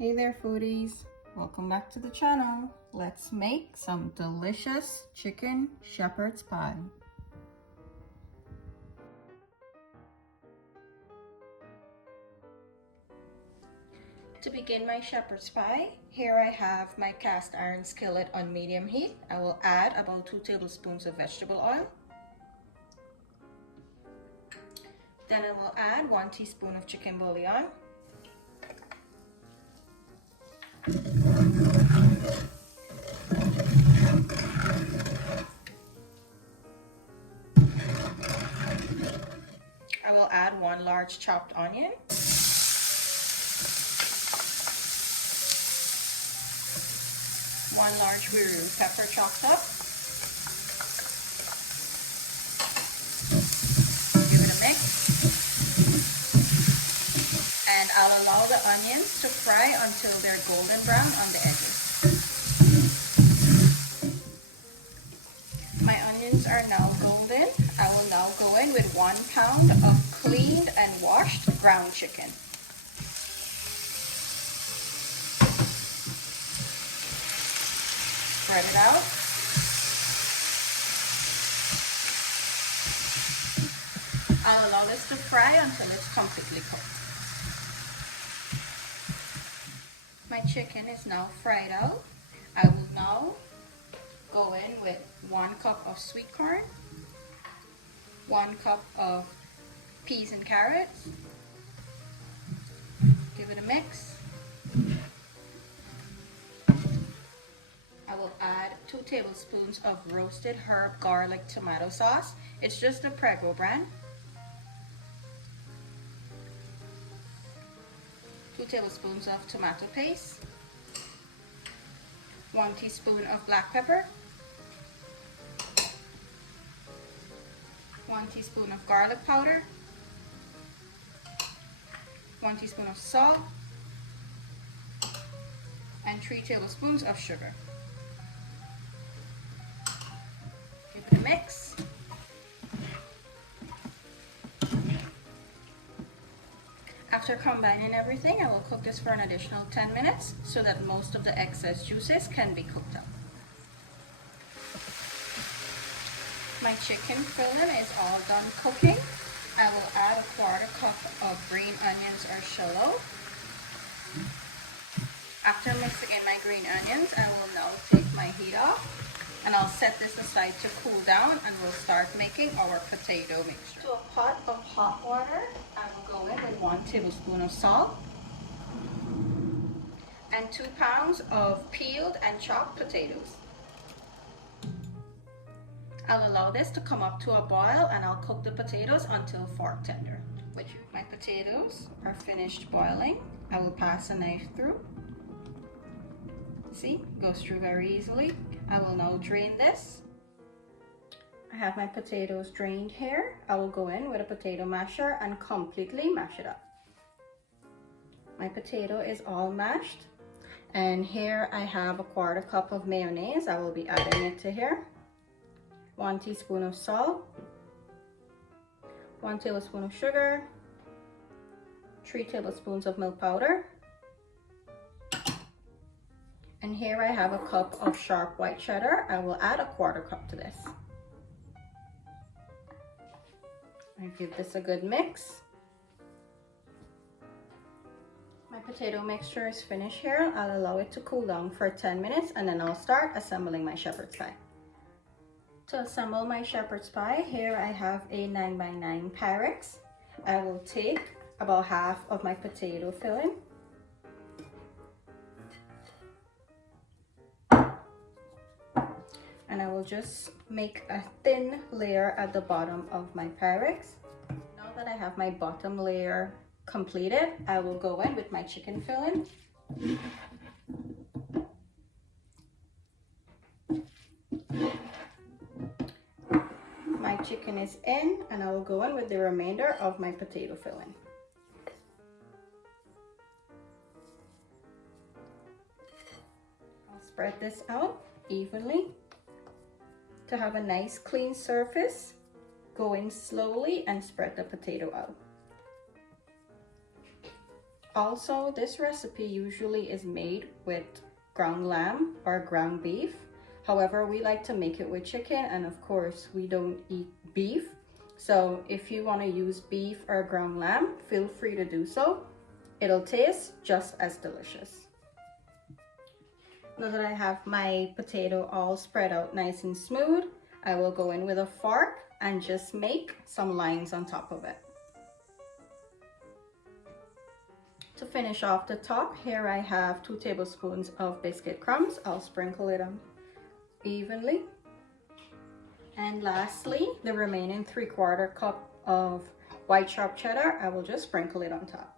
Hey there foodies, welcome back to the channel. Let's make some delicious chicken shepherd's pie. To begin my shepherd's pie, here I have my cast iron skillet on medium heat. I will add about 2 tablespoons of vegetable oil. Then I will add 1 teaspoon of chicken bouillon. I will add 1 large chopped onion. 1 large wiri pepper chopped up. Give it a mix. And I'll allow the onions to fry until they're golden brown on the edges. My onions are now golden. I will now go in with 1 pound of cleaned and washed ground chicken. Spread it out. I'll allow this to fry until it's completely cooked. My chicken is now fried out. I will now go in with 1 cup of sweet corn, 1 cup of peas and carrots. Give it a mix. I will add 2 tablespoons of roasted herb garlic tomato sauce. It's just the Prego brand. 2 tablespoons of tomato paste. 1 teaspoon of black pepper. 1 teaspoon of garlic powder. 1 teaspoon of salt. And 3 tablespoons of sugar. Give it a mix. After combining everything, I will cook this for an additional 10 minutes so that most of the excess juices can be cooked up. My chicken filling is all done cooking. I will add 1/4 cup of green onions or shallot. After mixing in my green onions, I will now take my heat off and I'll set this aside to cool down, and we'll start making our potato mixture. To a pot of hot water, I will go in with 1 tablespoon of salt and 2 pounds of peeled and chopped potatoes. I'll allow this to come up to a boil and I'll cook the potatoes until fork tender. My potatoes are finished boiling. I will pass a knife through. See, goes through very easily. I will now drain this. I have my potatoes drained here. I will go in with a potato masher and completely mash it up. My potato is all mashed. And here I have 1/4 cup of mayonnaise. I will be adding it to here. 1 teaspoon of salt. 1 tablespoon of sugar. 3 tablespoons of milk powder. And here I have a cup of sharp white cheddar. I will add 1/4 cup to this. I give this a good mix. My potato mixture is finished here. I'll allow it to cool down for 10 minutes and then I'll start assembling my shepherd's pie. To assemble my shepherd's pie, here I have a 9x9 Pyrex. I will take about half of my potato filling. And I will just make a thin layer at the bottom of my Pyrex. Now that I have my bottom layer completed, I will go in with my chicken filling. My chicken is in and I will go in with the remainder of my potato filling. I'll spread this out evenly to have a nice clean surface. Go in slowly and spread the potato out. Also, this recipe usually is made with ground lamb or ground beef. However, we like to make it with chicken, and of course we don't eat beef. So if you want to use beef or ground lamb, feel free to do so. It'll taste just as delicious. Now that I have my potato all spread out nice and smooth, I will go in with a fork and just make some lines on top of it. To finish off the top, here I have 2 tablespoons of biscuit crumbs. I'll sprinkle it on evenly. And lastly, the remaining 3/4 cup of white sharp cheddar, I will just sprinkle it on top.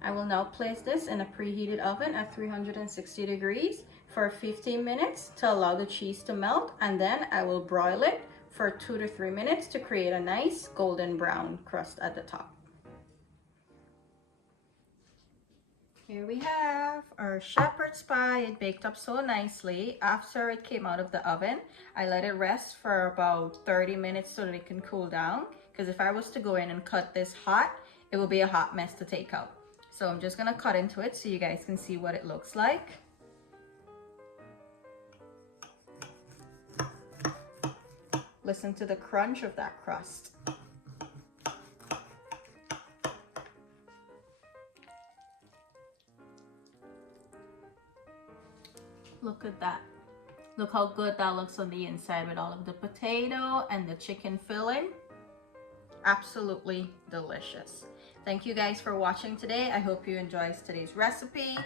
I will now place this in a preheated oven at 360 degrees for 15 minutes to allow the cheese to melt, and then I will broil it for 2 to 3 minutes to create a nice golden brown crust at the top. Here we have our shepherd's pie. It baked up so nicely. After it came out of the oven, I let it rest for about 30 minutes so that it can cool down, because if I was to go in and cut this hot, it will be a hot mess to take out. So I'm just gonna cut into it so you guys can see what it looks like. Listen to the crunch of that crust. Look at that. Look how good that looks on the inside with all of the potato and the chicken filling. Absolutely delicious. Thank you guys for watching today. I hope you enjoyed today's recipe.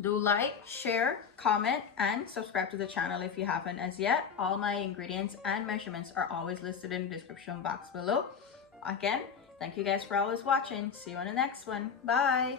Do like, share, comment, and subscribe to the channel if you haven't as yet. All my ingredients and measurements are always listed in the description box below. Again, thank you guys for always watching. See you on the next one. Bye.